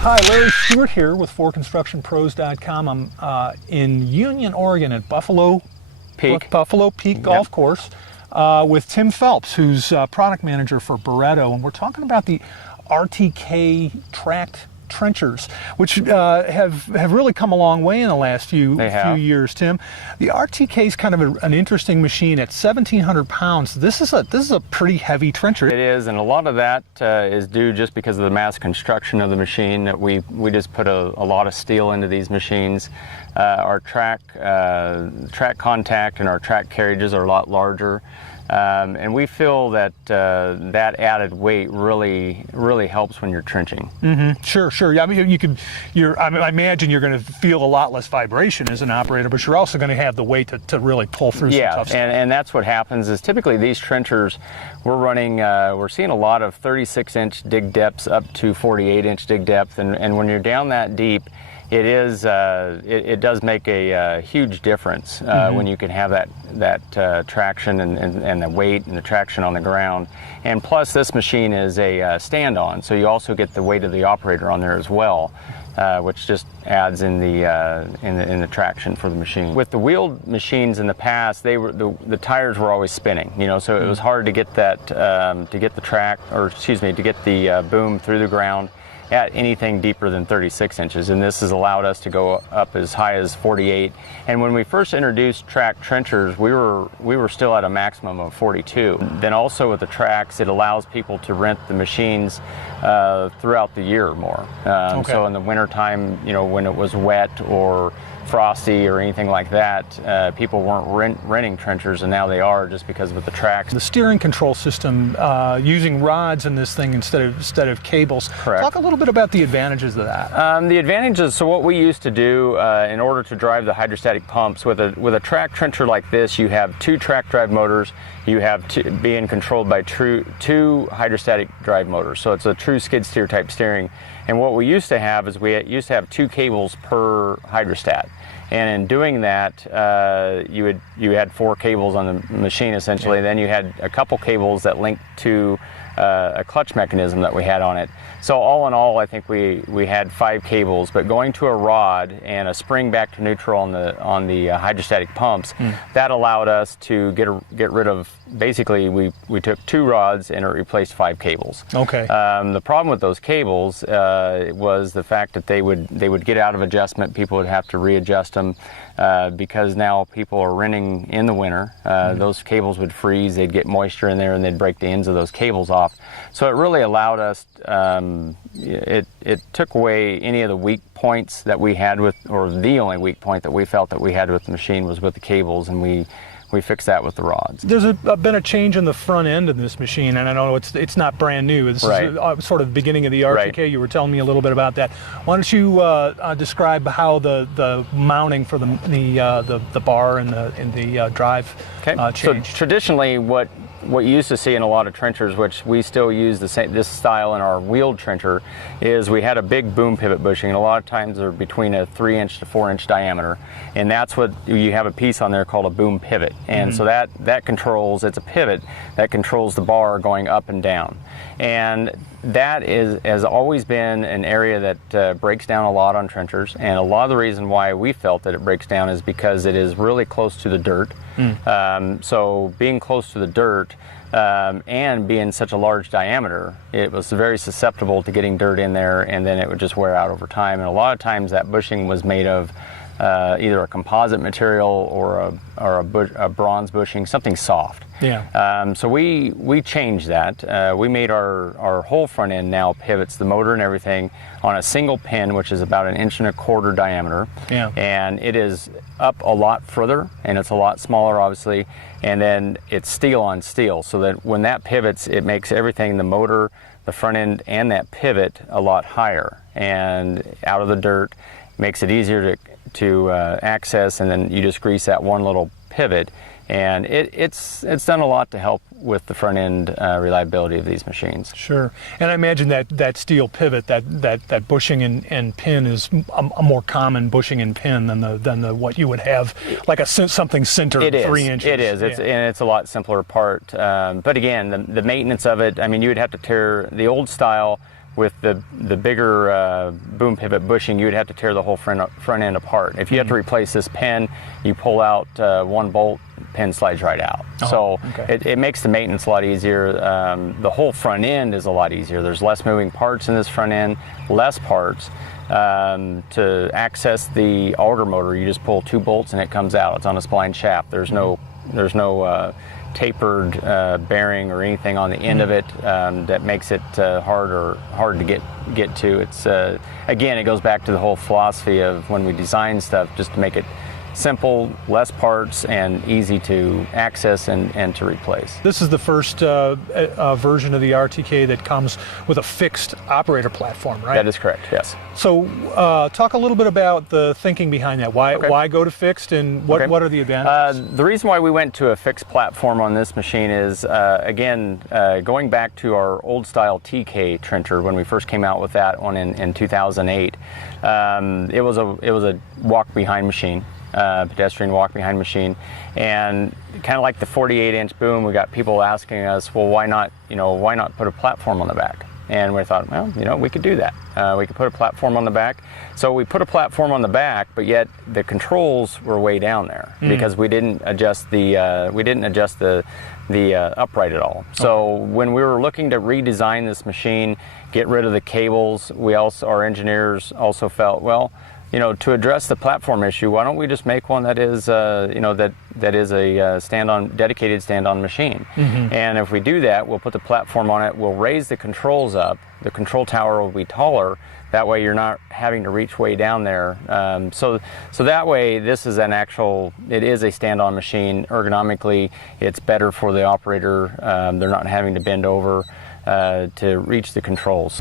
Hi, Larry Stewart here with ForConstructionPros.com. I'm in Union, Oregon at Buffalo Peak Golf Course with Tim Phelps, who's product manager for Barreto, and we're talking about the RTK tracked trenchers, which have really come a long way in the last few years, Tim. The RTK is kind of an interesting machine at 1,700 pounds. This is a pretty heavy trencher. It is, and a lot of that is due just because of the mass construction of the machine. That we just put a lot of steel into these machines. Our track contact and our track carriages are a lot larger. And we feel that that added weight really helps when you're trenching. Mm-hmm. Sure. I mean, I imagine you're going to feel a lot less vibration as an operator, but you're also going to have the weight to really pull through some tough stuff. And that's what happens is typically these trenchers, we're seeing a lot of 36-inch dig depths up to 48-inch dig depth, and when you're down that deep, it does make a huge difference when you can have that traction and the weight and the traction on the ground. And plus, this machine is a stand-on, so you also get the weight of the operator on there as well, which just adds in the traction for the machine. With the wheeled machines in the past, the tires were always spinning, so it was hard to get that to get the boom through the ground at anything deeper than 36 inches, and this has allowed us to go up as high as 48. And when we first introduced track trenchers, we were still at a maximum of 42. Then also with the tracks, it allows people to rent the machines throughout the year more. So in the wintertime, when it was wet or frosty or anything like that, people weren't renting trenchers, and now they are just because of the tracks. The steering control system, using rods in this thing instead of cables. Correct. Talk a little bit about the advantages of that. The advantages, so what we used to do in order to drive the hydrostatic pumps, with a track trencher like this, you have two track drive motors, you have being controlled by two hydrostatic drive motors, so it's a true skid steer type steering. And what we used to have is we used to have two cables per hydrostat. And in doing that, you had four cables on the machine essentially. Then you had a couple cables that linked to a clutch mechanism that we had on it. So all in all, I think we had 5 cables. But going to a rod and a spring back to neutral on the hydrostatic pumps, that allowed us to get rid of. Basically, we took 2 rods and it replaced 5 cables. Okay. The problem with those cables was the fact that they would get out of adjustment. People would have to readjust them because now people are renting in the winter. Those cables would freeze. They'd get moisture in there, and they'd break the ends of those cables off. So it really allowed us. It took away any of the weak points that we had or the only weak point that we felt that we had with the machine was with the cables, and we fixed that with the rods. There's been a change in the front end of this machine, and I know it's not brand new. This is sort of the beginning of the RTK. Right. You were telling me a little bit about that. Why don't you describe how the mounting for the bar and the drive changed? So traditionally, what you used to see in a lot of trenchers, which we still use this style in our wheeled trencher, is we had a big boom pivot bushing, and a lot of times they're between a 3-inch to 4-inch diameter, and that's what you have a piece on there called a boom pivot, and so that controls, it's a pivot that controls the bar going up and down, and that has always been an area that breaks down a lot on trenchers, and a lot of the reason why we felt that it breaks down is because it is really close to the dirt. So being close to the dirt and being such a large diameter, it was very susceptible to getting dirt in there, and then it would just wear out over time. And a lot of times that bushing was made of either a composite material or a bronze bushing, something soft. Yeah. So we changed that. We made our whole front end now pivots, the motor and everything, on a single pin, which is about 1.25 inch diameter. Yeah. And it is up a lot further, and it's a lot smaller, obviously. And then it's steel on steel, so that when that pivots, it makes everything, the motor, the front end, and that pivot a lot higher and out of the dirt. Makes it easier to access, and then you just grease that one little pivot, and it's done a lot to help with the front end reliability of these machines. Sure, and I imagine that steel pivot, that bushing and pin is a more common bushing and pin than the what you would have like something centered 3 inches. It is. And it's a lot simpler part. But again, the maintenance of it. I mean, you would have to tear the old style. with the bigger boom pivot bushing, you would have to tear the whole front end apart. If you have to replace this pin, you pull out one bolt, pin slides right out. So it makes the maintenance a lot easier. The whole front end is a lot easier. There's less moving parts in this front end, less parts. To access the auger motor, you just pull 2 bolts and it comes out. It's on a spline shaft. There's no tapered bearing or anything on the end of it that makes it hard to get to. It's again, it goes back to the whole philosophy of when we design stuff, just to make it simple, less parts, and easy to access and to replace. This is the first version of the RTK that comes with a fixed operator platform, right? That is correct, yes. So talk a little bit about the thinking behind that. Why go to fixed, and what are the advantages? The reason why we went to a fixed platform on this machine is, again, going back to our old style TK trencher when we first came out with that one in 2008. It was a walk behind machine. Pedestrian walk behind machine, and kind of like the 48-inch boom, we got people asking us, well, why not put a platform on the back? And we thought, well, we could do that. We could put a platform on the back. So we put a platform on the back, but yet the controls were way down there because we didn't adjust the upright at all. So when we were looking to redesign this machine, get rid of the cables, our engineers also felt, well, to address the platform issue, why don't we just make one that is, that is a dedicated stand-on machine? And if we do that, we'll put the platform on it. We'll raise the controls up. The control tower will be taller. That way, you're not having to reach way down there. So that way, this is it is a stand-on machine. Ergonomically, it's better for the operator. They're not having to bend over to reach the controls.